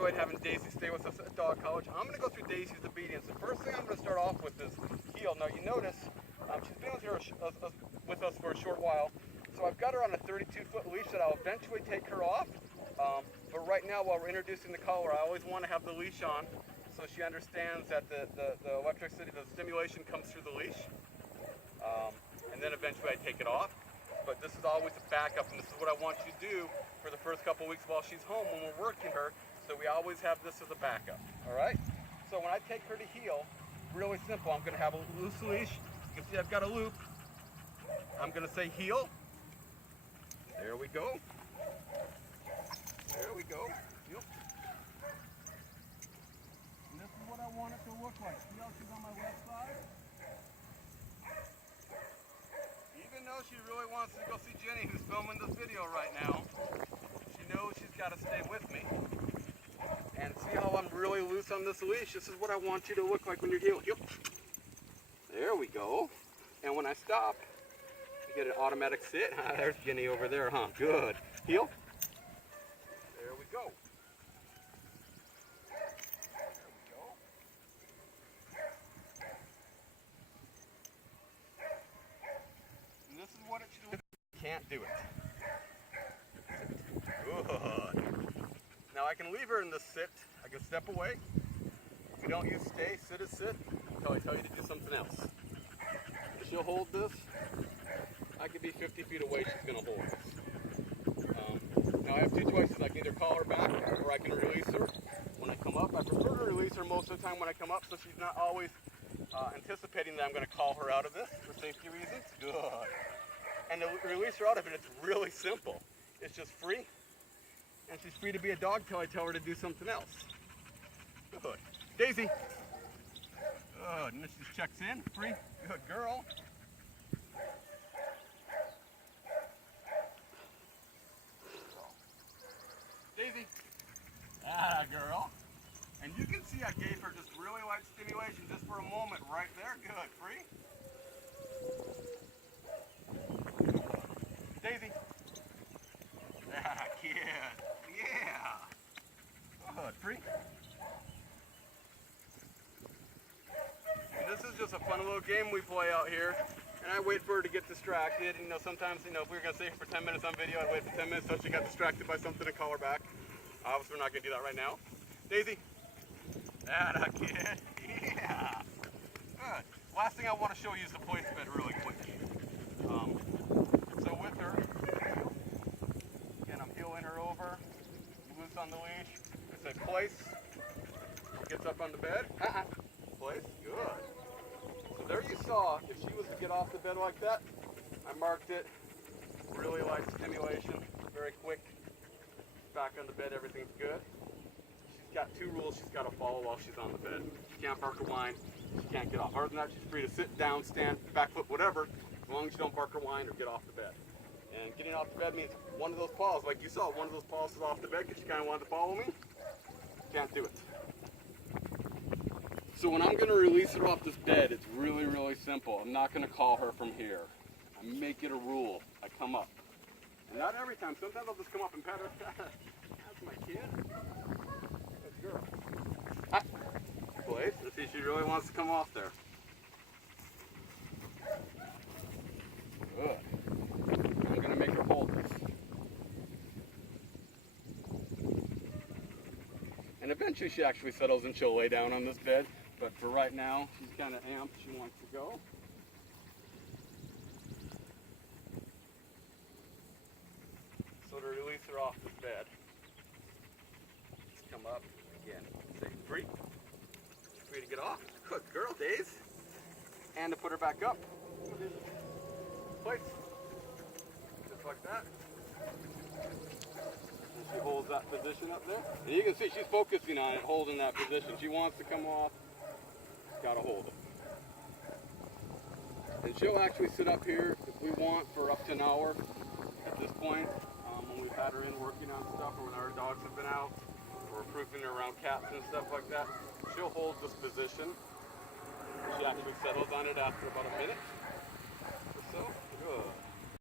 enjoyed having Daisy stay with us at Dog College. I'm going to go through Daisy's obedience. The first thing I'm going to start off with is heel. Now you notice she's been with us for a short while, so I've got her on a 32-foot leash that I'll eventually take her off. But right now, while we're introducing the collar, I always want to have the leash on so she understands that the electricity, the stimulation comes through the leash. And then eventually I take it off. But this is always a backup, and this is what I want you to do for the first couple weeks while she's home when we're working her, so we always have this as a backup, all right? So when I take her to heel, really simple, I'm gonna have a loose leash. You can see I've got a loop. I'm gonna say heel. There we go. There we go. Yep. And this is what I want it to look like. See how she's on my left side? Even though she really wants to go see Jenny, who's filming this video right now, she knows she's got to stay with me. And see how I'm really loose on this leash? This is what I want you to look like when you're heeling. Yep. There we go. And when I stop, you get an automatic sit. There's Jenny over there, huh? Good. Heel. There we go. This is what it should look like. Can't do it. Good. Now I can leave her in the sit. I can step away. We don't use stay, sit is sit until I tell you to do something else. She'll hold this. I could be 50 feet away, she's going to hold this. Now I have two choices. I can either call her back or I can release her when I come up. I prefer to release her most of the time when I come up so she's not always anticipating that I'm going to call her out of this for safety reasons. Good. And to release her out of it, it's really simple. It's just free, and she's free to be a dog till I tell her to do something else. Good. Daisy. Good. And this just checks in. Free. Good girl. Daisy. Ah, girl. And you can see I gave her just really light stimulation just for a moment right there. Good. Free. Daisy. Ah, kid. Yeah. Good. Free. And this is just a fun little game we play out here. And I wait for her to get distracted. You know, sometimes, if we were going to stay for 10 minutes on video, I'd wait for 10 minutes so she got distracted by something and call her back. Obviously, we're not going to do that right now. Daisy. Ah, kid. Yeah. Good. Last thing I want to show you is the place bed really quick. So with her, again, I'm heeling her over, loose on the leash. I say place. She gets up on the bed. Place. Good. So there you saw, if she was to get off the bed like that, I marked it. Really light stimulation, very quick. Back on the bed, everything's good. She's got two rules she's got to follow while she's on the bed. She can't bark or whine. She can't get off. Other than that, she's free to sit, down, stand, back foot, whatever, as long as you don't bark or whine or get off the bed. And getting off the bed means one of those paws, like you saw, one of those paws is off the bed because she kind of wanted to follow me. Can't do it. So when I'm going to release her off this bed, it's really, really simple. I'm not going to call her from here. I make it a rule. I come up. And not every time. Sometimes I'll just come up and pat her. That's my kid. Good girl. Ah. Place. Let's see if she really wants to come off there. Good. I'm going to make her hold this. And eventually she actually settles and she'll lay down on this bed. But for right now, she's kind of amped. She wants to go. So to release her off this bed, just come up again. Say free. Free to get off. Good girl, Days. And to put her back up. Place. Just like that. And she holds that position up there. And you can see she's focusing on it, holding that position. She wants to come off. Gotta hold it. And she'll actually sit up here if we want for up to an hour at this point. When we've had her in working on stuff or when our dogs have been out or proofing her around cats and stuff like that, she'll hold this position. She actually settles on it after about a minute or so. Good.